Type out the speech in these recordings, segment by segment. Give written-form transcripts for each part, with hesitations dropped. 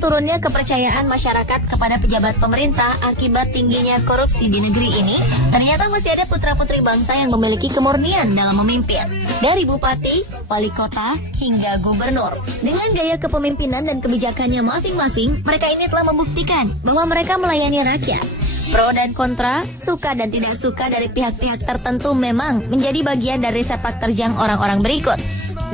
turunnya kepercayaan masyarakat kepada pejabat pemerintah akibat tingginya korupsi di negeri ini, ternyata masih ada putra-putri bangsa yang memiliki kemurnian dalam memimpin. Dari bupati, wali kota, hingga gubernur. Dengan gaya kepemimpinan dan kebijakannya masing-masing, mereka ini telah membuktikan bahwa mereka melayani rakyat. Pro dan kontra, suka dan tidak suka dari pihak-pihak tertentu memang menjadi bagian dari sepak terjang orang-orang berikut.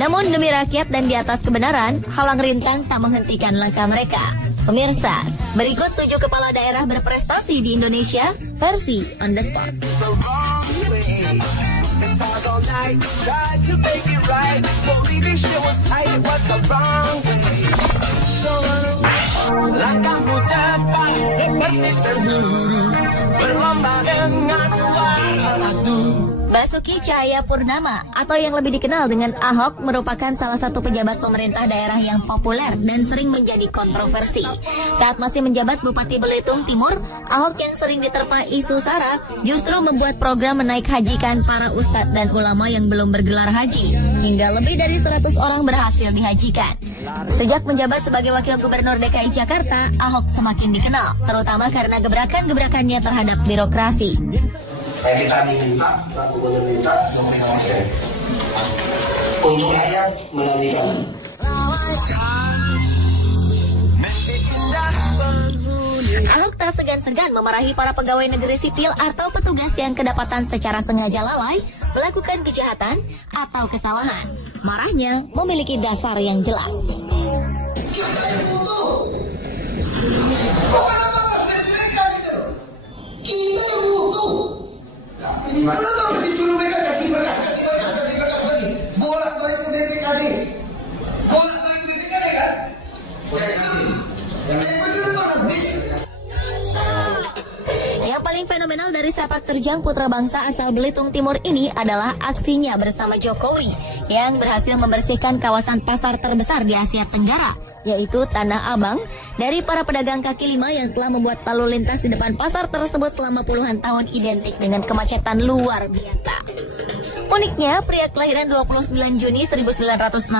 Namun demi rakyat dan di atas kebenaran, halang rintang tak menghentikan langkah mereka. Pemirsa, berikut 7 kepala daerah berprestasi di Indonesia versi On The Spot. Langkahmu cepat seperti terburu, berlomba dengan waktu. Basuki Cahayapurnama atau yang lebih dikenal dengan Ahok merupakan salah satu pejabat pemerintah daerah yang populer dan sering menjadi kontroversi. Saat masih menjabat Bupati Belitung Timur, Ahok yang sering diterpa isu sara justru membuat program menaik hajikan para ustadz dan ulama yang belum bergelar haji. Hingga lebih dari 100 orang berhasil dihajikan. Sejak menjabat sebagai Wakil Gubernur DKI Jakarta, Ahok semakin dikenal, terutama karena gebrakan-gebrakannya terhadap birokrasi. Kayak kita diminta, Pak Gubernur minta 25% untuk rakyat melalui kami. Ahok tak segan-segan memarahi para pegawai negeri sipil atau petugas yang kedapatan secara sengaja lalai melakukan kejahatan atau kesalahan. Marahnya memiliki dasar yang jelas. Kenapa mesti suruh mereka kasih berkas lagi? Bolak-balik ke BPKD. Bolak-balik ke BPKD kan? Yang paling fenomenal dari sepak terjang putra bangsa asal Belitung Timur ini adalah aksinya bersama Jokowi yang berhasil membersihkan kawasan pasar terbesar di Asia Tenggara, yaitu Tanah Abang, dari para pedagang kaki lima yang telah membuat lalu lintas di depan pasar tersebut selama puluhan tahun identik dengan kemacetan luar biasa. Uniknya, pria kelahiran 29 Juni 1966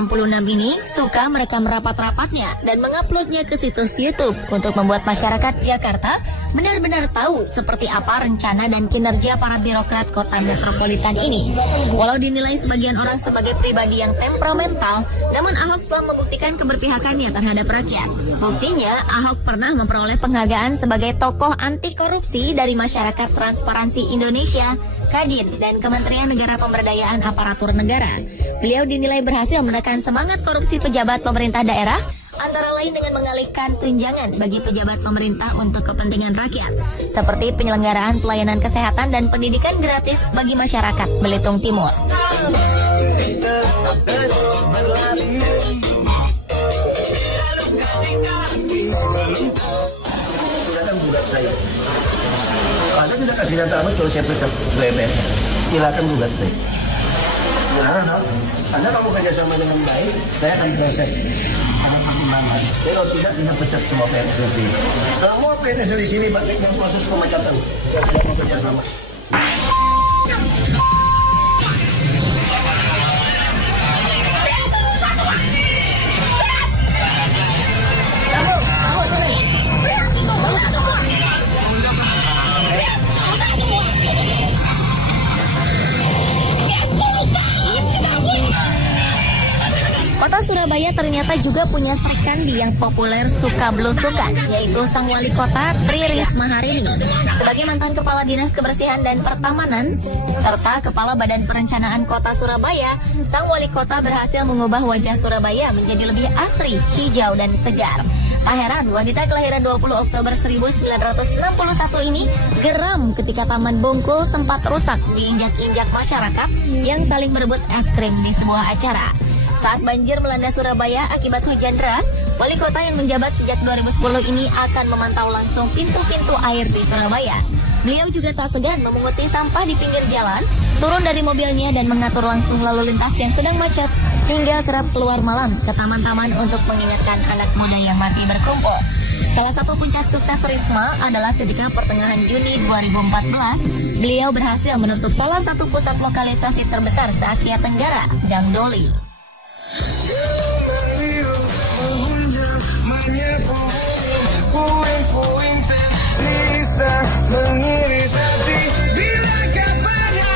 ini suka merekam rapat-rapatnya dan menguploadnya ke situs YouTube untuk membuat masyarakat Jakarta benar-benar tahu seperti apa rencana dan kinerja para birokrat kota metropolitan ini. Walau dinilai sebagian orang sebagai pribadi yang temperamental, namun Ahok telah membuktikan keberpihakannya terhadap rakyat. Buktinya, Ahok pernah memperoleh penghargaan sebagai tokoh anti korupsi dari Masyarakat Transparansi Indonesia, Kadin, dan Kementerian Negara Pemberdayaan Aparatur Negara. Beliau dinilai berhasil menekan semangat korupsi pejabat pemerintah daerah, antara lain dengan mengalihkan tunjangan bagi pejabat pemerintah untuk kepentingan rakyat, seperti penyelenggaraan pelayanan kesehatan dan pendidikan gratis bagi masyarakat Belitung Timur. Anda tidak kasih data betul saya tetap BBM. Silakan gugat saya. Silakan. Anda kamu kerjasama dengan baik, saya akan proses. Ada pertimbangan. Kalau tidak pecat semua PNS di sini. Semua PNS di sini Pak sedang proses pemecatan. Tidak mau kerjasama. Kota Surabaya ternyata juga punya Sri Kandi yang populer suka belusukan, yaitu sang wali kota Tri Risma Harini. Sebagai mantan Kepala Dinas Kebersihan dan Pertamanan, serta Kepala Badan Perencanaan Kota Surabaya, sang wali kota berhasil mengubah wajah Surabaya menjadi lebih asri, hijau, dan segar. Tak heran, wanita kelahiran 20 Oktober 1961 ini geram ketika Taman Bungkul sempat rusak diinjak-injak masyarakat yang saling berebut es krim di sebuah acara. Saat banjir melanda Surabaya akibat hujan deras, wali kota yang menjabat sejak 2010 ini akan memantau langsung pintu-pintu air di Surabaya. Beliau juga tak segan memunguti sampah di pinggir jalan, turun dari mobilnya dan mengatur langsung lalu lintas yang sedang macet, hingga kerap keluar malam ke taman-taman untuk mengingatkan anak muda yang masih berkumpul. Salah satu puncak sukses Risma adalah ketika pertengahan Juni 2014, beliau berhasil menutup salah satu pusat lokalisasi terbesar se-Asia Tenggara, Gang Doli. puing-puing tersisa mengiris hati bila katanya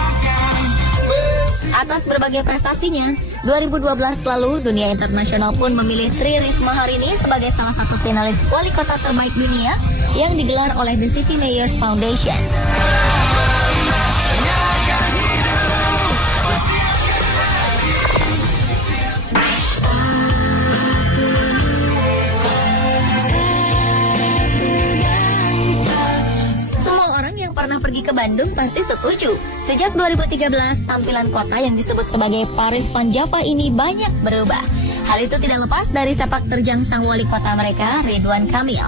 akan bersih. Atas berbagai prestasinya, 2012 lalu dunia internasional pun memilih Tri Risma hari ini sebagai salah satu finalis wali kota terbaik dunia yang digelar oleh The City Mayors Foundation. Pernah pergi ke Bandung pasti setuju. Sejak 2013, tampilan kota yang disebut sebagai Paris Van Java ini banyak berubah. Hal itu tidak lepas dari sepak terjang sang wali kota mereka, Ridwan Kamil.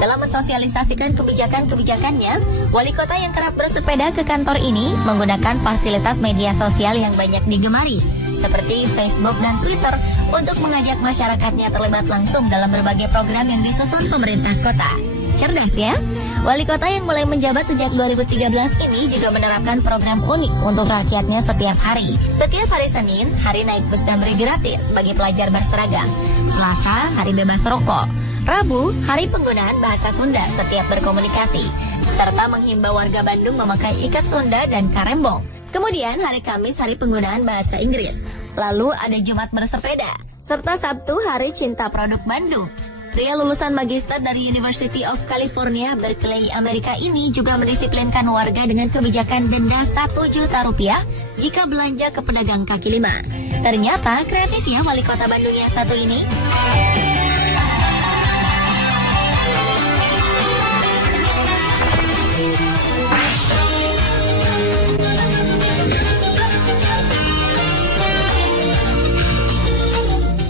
Dalam mensosialisasikan kebijakan-kebijakannya, wali kota yang kerap bersepeda ke kantor ini menggunakan fasilitas media sosial yang banyak digemari, seperti Facebook dan Twitter, untuk mengajak masyarakatnya terlibat langsung dalam berbagai program yang disusun pemerintah kota. Cerdas ya? Wali kota yang mulai menjabat sejak 2013 ini juga menerapkan program unik untuk rakyatnya setiap hari. Setiap hari Senin, hari naik bus Damri gratis bagi pelajar berseragam. Selasa, hari bebas rokok. Rabu, hari penggunaan bahasa Sunda setiap berkomunikasi, serta menghimbau warga Bandung memakai ikat Sunda dan karembong. Kemudian hari Kamis, hari penggunaan bahasa Inggris. Lalu ada Jumat bersepeda, serta Sabtu, hari cinta produk Bandung. Pria lulusan magister dari University of California, Berkeley, Amerika ini juga mendisiplinkan warga dengan kebijakan denda 1 juta rupiah jika belanja ke pedagang kaki lima. Ternyata kreatif ya wali kota Bandung yang satu ini.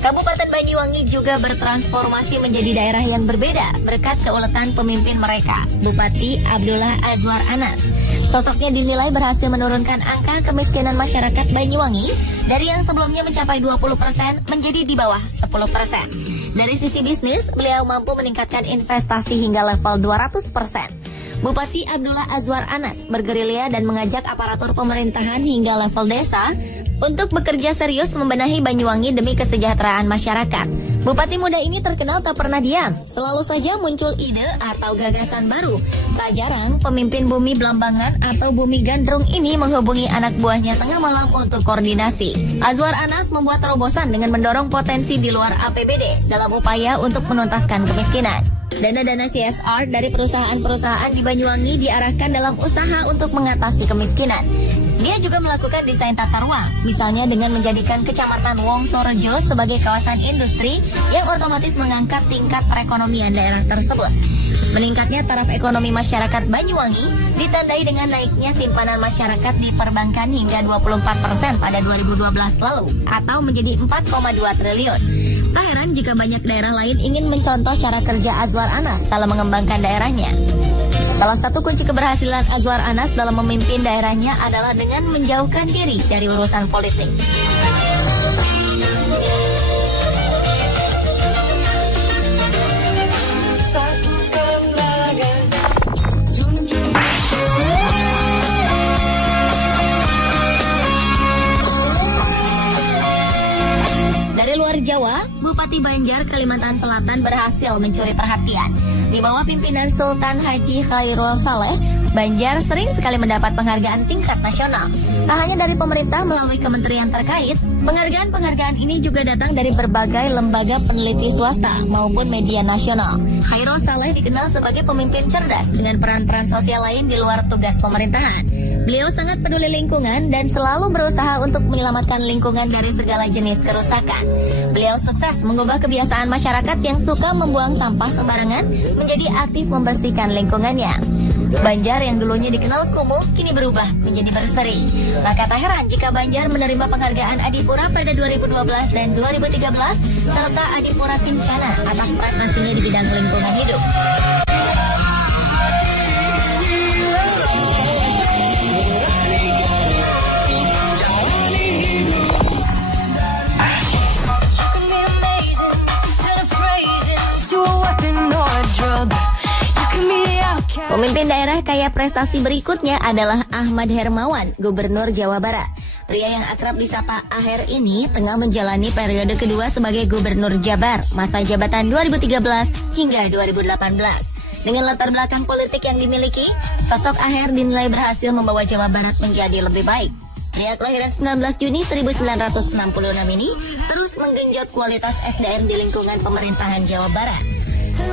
Kabupaten Banyuwangi juga bertransformasi menjadi daerah yang berbeda berkat keuletan pemimpin mereka, Bupati Abdullah Azwar Anas. Sosoknya dinilai berhasil menurunkan angka kemiskinan masyarakat Banyuwangi dari yang sebelumnya mencapai 20% menjadi di bawah 10%. Dari sisi bisnis, beliau mampu meningkatkan investasi hingga level 200%. Bupati Abdullah Azwar Anas bergerilya dan mengajak aparatur pemerintahan hingga level desa untuk bekerja serius membenahi Banyuwangi demi kesejahteraan masyarakat. Bupati muda ini terkenal tak pernah diam, selalu saja muncul ide atau gagasan baru. Tak jarang, pemimpin Bumi Blambangan atau Bumi Gandrung ini menghubungi anak buahnya tengah malam untuk koordinasi. Azwar Anas membuat terobosan dengan mendorong potensi di luar APBD dalam upaya untuk menuntaskan kemiskinan. Dana-dana CSR dari perusahaan-perusahaan di Banyuwangi diarahkan dalam usaha untuk mengatasi kemiskinan. Dia juga melakukan desain tata ruang, misalnya dengan menjadikan Kecamatan Wongsorejo sebagai kawasan industri yang otomatis mengangkat tingkat perekonomian daerah tersebut. Meningkatnya taraf ekonomi masyarakat Banyuwangi ditandai dengan naiknya simpanan masyarakat di perbankan hingga 24% pada 2012 lalu, atau menjadi 4,2 triliun. Tak heran jika banyak daerah lain ingin mencontoh cara kerja Azwar Anas dalam mengembangkan daerahnya. Salah satu kunci keberhasilan Azwar Anas dalam memimpin daerahnya adalah dengan menjauhkan diri dari urusan politik. Dari luar Jawa, Bupati Banjar, Kalimantan Selatan berhasil mencuri perhatian. Di bawah pimpinan Sultan Haji Khairul Saleh, Banjar sering sekali mendapat penghargaan tingkat nasional. Tak hanya dari pemerintah melalui kementerian terkait, penghargaan-penghargaan ini juga datang dari berbagai lembaga peneliti swasta maupun media nasional. Khairul Saleh dikenal sebagai pemimpin cerdas dengan peran-peran sosial lain di luar tugas pemerintahan. Beliau sangat peduli lingkungan dan selalu berusaha untuk menyelamatkan lingkungan dari segala jenis kerusakan. Beliau sukses mengubah kebiasaan masyarakat yang suka membuang sampah sembarangan menjadi aktif membersihkan lingkungannya. Banjar yang dulunya dikenal kumuh kini berubah menjadi berseri. Maka tak heran jika Banjar menerima penghargaan Adipura pada 2012 dan 2013 serta Adipura Kencana atas prestasinya di bidang lingkungan hidup. Pemimpin daerah kaya prestasi berikutnya adalah Ahmad Hermawan, Gubernur Jawa Barat. Pria yang akrab disapa Aher ini tengah menjalani periode kedua sebagai Gubernur Jabar, masa jabatan 2013 hingga 2018. Dengan latar belakang politik yang dimiliki, sosok Aher dinilai berhasil membawa Jawa Barat menjadi lebih baik. Pria kelahiran 19 Juni 1966 ini terus menggenjot kualitas SDM di lingkungan pemerintahan Jawa Barat.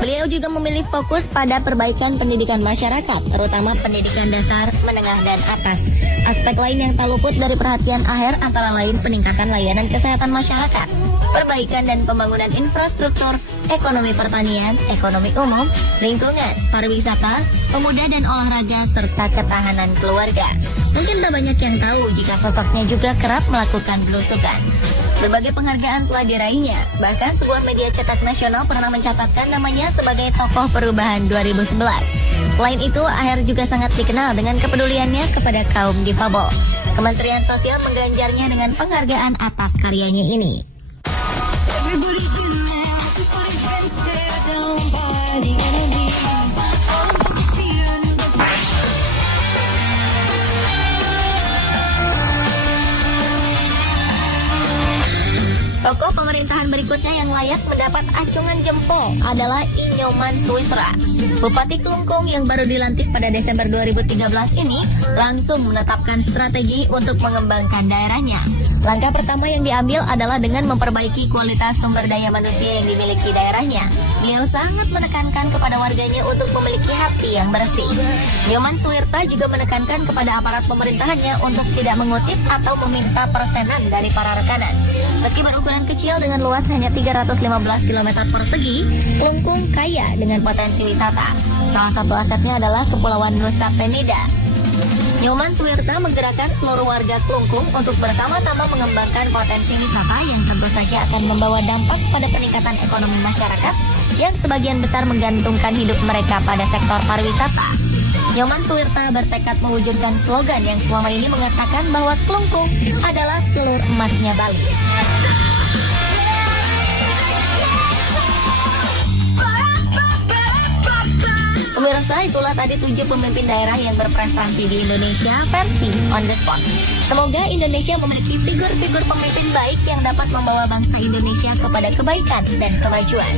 Beliau juga memilih fokus pada perbaikan pendidikan masyarakat, terutama pendidikan dasar, menengah, dan atas. Aspek lain yang tak luput dari perhatian Aher antara lain peningkatan layanan kesehatan masyarakat, perbaikan dan pembangunan infrastruktur, ekonomi pertanian, ekonomi umum, lingkungan, pariwisata, pemuda dan olahraga, serta ketahanan keluarga. Mungkin tak banyak yang tahu jika sosoknya juga kerap melakukan belusukan. Berbagai penghargaan telah diraihnya, bahkan sebuah media cetak nasional pernah mencatatkan namanya sebagai tokoh perubahan 2011. Selain itu, Aher juga sangat dikenal dengan kepeduliannya kepada kaum difabel. Kementerian Sosial mengganjarnya dengan penghargaan atas karyanya ini. Tokoh pemerintahan berikutnya yang layak mendapat acungan jempol adalah Inyoman Swisra. Bupati Klungkung yang baru dilantik pada Desember 2013 ini langsung menetapkan strategi untuk mengembangkan daerahnya. Langkah pertama yang diambil adalah dengan memperbaiki kualitas sumber daya manusia yang dimiliki daerahnya. Beliau sangat menekankan kepada warganya untuk memiliki hati yang bersih. Inyoman Swisra juga menekankan kepada aparat pemerintahannya untuk tidak mengutip atau meminta persenan dari para rekanan. Meski berukuran kecil dengan luas hanya 315 km persegi, Klungkung kaya dengan potensi wisata. Salah satu asetnya adalah Kepulauan Nusa Penida. Inyoman Swisra menggerakkan seluruh warga Klungkung untuk bersama-sama mengembangkan potensi wisata yang tentu saja akan membawa dampak pada peningkatan ekonomi masyarakat yang sebagian besar menggantungkan hidup mereka pada sektor pariwisata. Inyoman Swisra bertekad mewujudkan slogan yang selama ini mengatakan bahwa Klungkung adalah telur emasnya Bali. Pemirsa, itulah tadi 7 pemimpin daerah yang berprestasi di Indonesia versi On The Spot. Semoga Indonesia memiliki figur-figur pemimpin baik yang dapat membawa bangsa Indonesia kepada kebaikan dan kemajuan.